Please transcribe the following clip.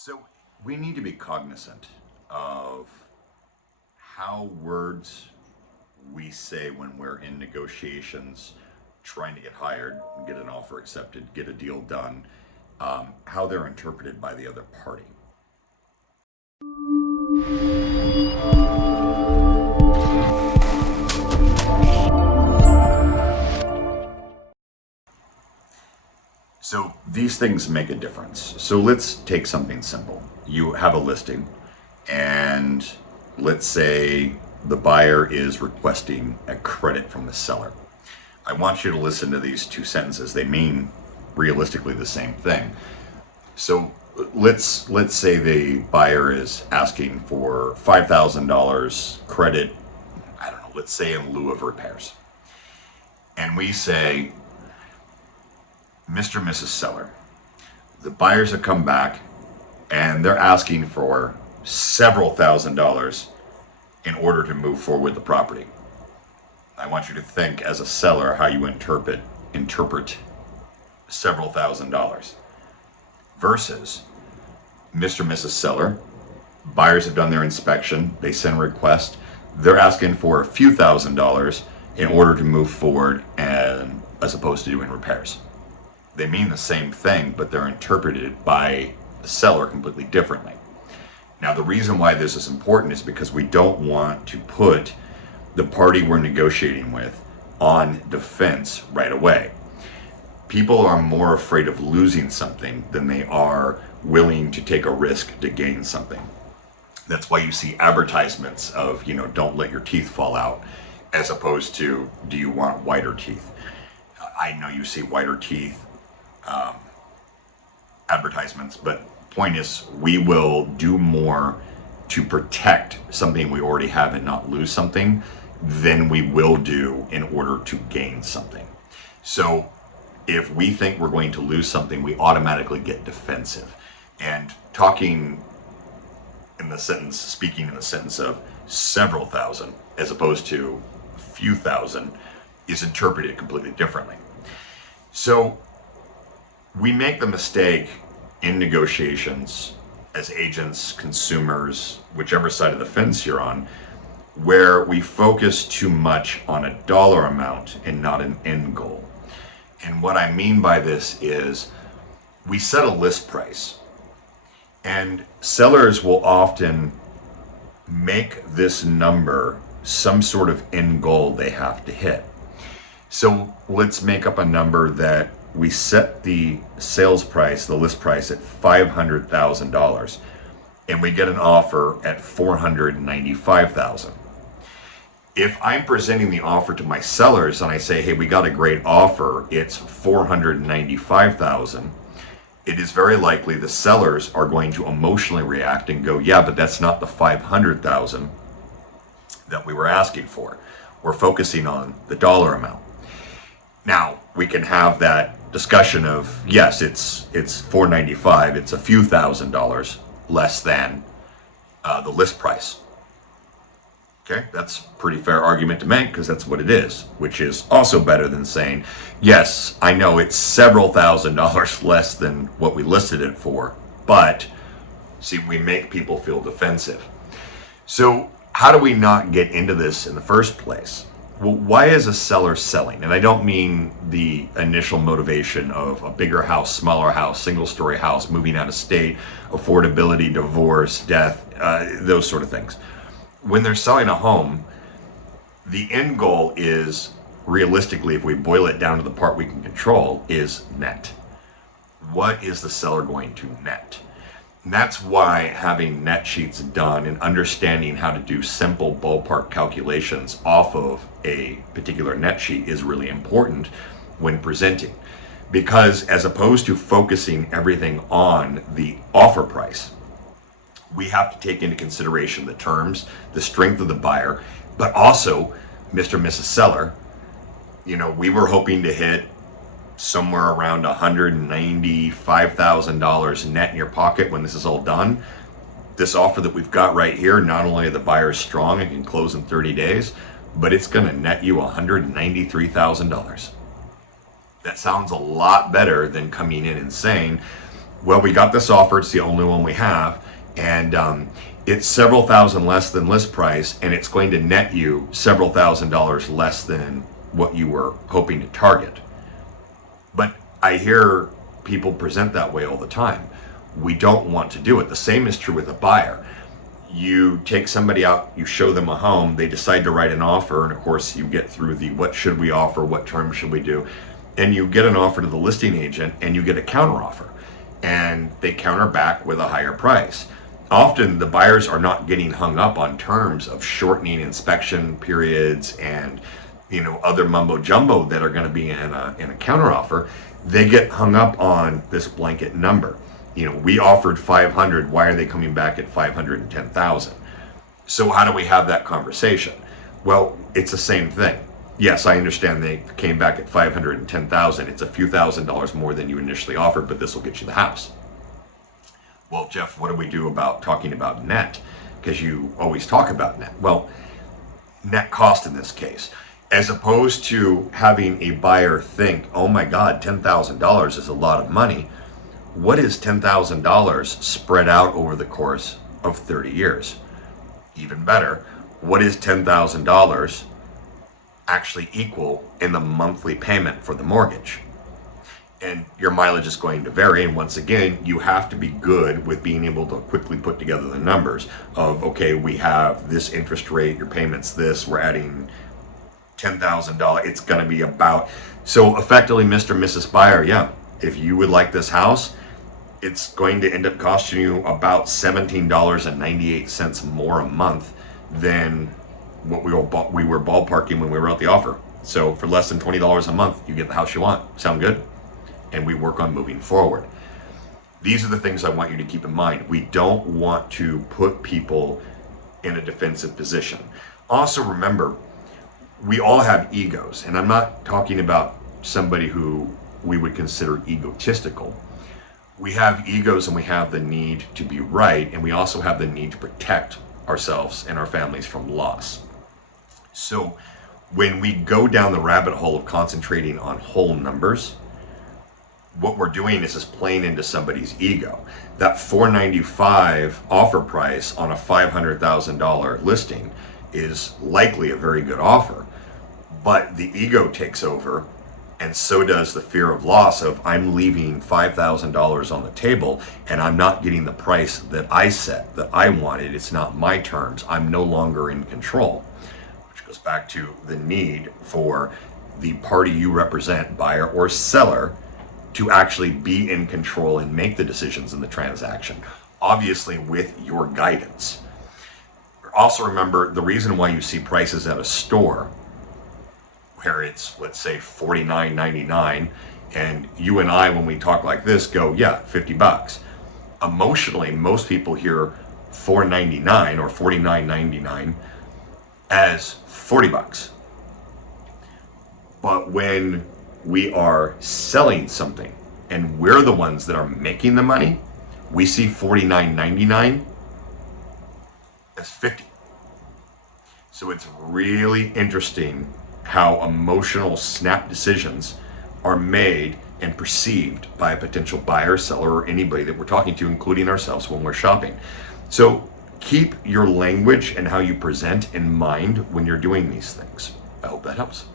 So we need to be cognizant of how words we say when we're in negotiations, trying to get hired, get an offer accepted, get a deal done, how they're interpreted by the other party. So these things make a difference. So let's take something simple. You have a listing, and let's say the buyer is requesting a credit from the seller. I want you to listen to these two sentences. They mean realistically the same thing. So let's say the buyer is asking for $5,000 credit, I don't know, let's say in lieu of repairs. And we say, Mr. and Mrs. Seller, the buyers have come back and they're asking for several $1,000s in order to move forward with the property. I want you to think as a seller how you interpret several $1,000s versus Mr. and Mrs. Seller, buyers have done their inspection, they send a request, they're asking for a few $1,000s in order to move forward and as opposed to doing repairs. They mean the same thing, but they're interpreted by the seller completely differently. Now, the reason why this is important is because we don't want to put the party we're negotiating with on defense right away. People are more afraid of losing something than they are willing to take a risk to gain something. That's why you see advertisements of, don't let your teeth fall out, as opposed to, do you want whiter teeth? I know you see whiter teeth advertisements, but point is, we will do more to protect something we already have and not lose something than we will do in order to gain something. So if we think we're going to lose something, we automatically get defensive. And speaking in the sentence of several thousand as opposed to a few thousand is interpreted completely differently. So we make the mistake in negotiations as agents, consumers, whichever side of the fence you're on, where we focus too much on a dollar amount and not an end goal. And what I mean by this is we set a list price, and sellers will often make this number some sort of end goal they have to hit. So let's make up a number that we set the sales price, the list price at $500,000, and we get an offer at $495,000. If I'm presenting the offer to my sellers and I say, hey, we got a great offer, it's $495,000, it is very likely the sellers are going to emotionally react and go, yeah, but that's not the $500,000 that we were asking for. We're focusing on the dollar amount. Now, we can have that discussion of, yes, it's $495, it's a few $1,000s less than the list price. Okay, that's a pretty fair argument to make because that's what it is, which is also better than saying, yes, I know it's several $1,000s less than what we listed it for, but see, we make people feel defensive. So how do we not get into this in the first place? Well, why is a seller selling? And I don't mean the initial motivation of a bigger house, smaller house, single-story house, moving out of state, affordability, divorce, death, those sort of things. When they're selling a home, the end goal is, realistically, if we boil it down to the part we can control, is net. What is the seller going to net? And that's why having net sheets done and understanding how to do simple ballpark calculations off of a particular net sheet is really important when presenting. Because as opposed to focusing everything on the offer price, we have to take into consideration the terms, the strength of the buyer, but also Mr. and Mrs. Seller. We were hoping to hit somewhere around $195,000 net in your pocket when this is all done. This offer that we've got right here, not only are the buyers strong and can close in 30 days, but it's going to net you $193,000. That sounds a lot better than coming in and saying, Well, we got this offer. It's the only one we have. And it's several thousand less than list price. And it's going to net you several $1,000s less than what you were hoping to target. But I hear people present that way all the time. We don't want to do it. The same is true with a buyer. You take somebody out, you show them a home, they decide to write an offer, and of course you get through the what should we offer, what terms should we do, and you get an offer to the listing agent and you get a counter offer, and they counter back with a higher price. Often the buyers are not getting hung up on terms of shortening inspection periods and other mumbo jumbo that are going to be in a counter offer. They get hung up on this blanket number. We offered 500. Why are they coming back at 510,000? So how do we have that conversation? Well, it's the same thing. Yes, I understand they came back at 510,000. It's a few $1,000s more than you initially offered, but this will get you the house. Well, Jeff, what do we do about talking about net? Because you always talk about net. Well, net cost in this case, as opposed to having a buyer think, oh my God, $10,000 is a lot of money. What is $10,000 spread out over the course of 30 years? Even better, what is $10,000 actually equal in the monthly payment for the mortgage? And your mileage is going to vary. And once again, you have to be good with being able to quickly put together the numbers of, okay, we have this interest rate, your payment's this, we're adding $10,000. It's going to be about, so effectively, Mr. and Mrs. Buyer, yeah, if you would like this house, it's going to end up costing you about $17.98 more a month than what we were ballparking when we wrote the offer. So for less than $20 a month, you get the house you want. Sound good? And we work on moving forward. These are the things I want you to keep in mind. We don't want to put people in a defensive position. Also remember, we all have egos, and I'm not talking about somebody who we would consider egotistical. We have egos and we have the need to be right, and we also have the need to protect ourselves and our families from loss. So when we go down the rabbit hole of concentrating on whole numbers, what we're doing is just playing into somebody's ego. That $495 offer price on a $500,000 listing is likely a very good offer, but the ego takes over. And so does the fear of loss of I'm leaving $5,000 on the table and I'm not getting the price that I set, that I wanted. It's not my terms. I'm no longer in control, which goes back to the need for the party you represent, buyer or seller, to actually be in control and make the decisions in the transaction, obviously with your guidance. Also remember, the reason why you see prices at a store where it's, let's say, $49.99, and you and I, when we talk like this, go, yeah, $50. Emotionally, most people hear $4.99 or $49.99 as $40. But when we are selling something and we're the ones that are making the money, we see $49.99 as $50. So it's really interesting how emotional snap decisions are made and perceived by a potential buyer, seller, or anybody that we're talking to, including ourselves when we're shopping. So keep your language and how you present in mind when you're doing these things. I hope that helps.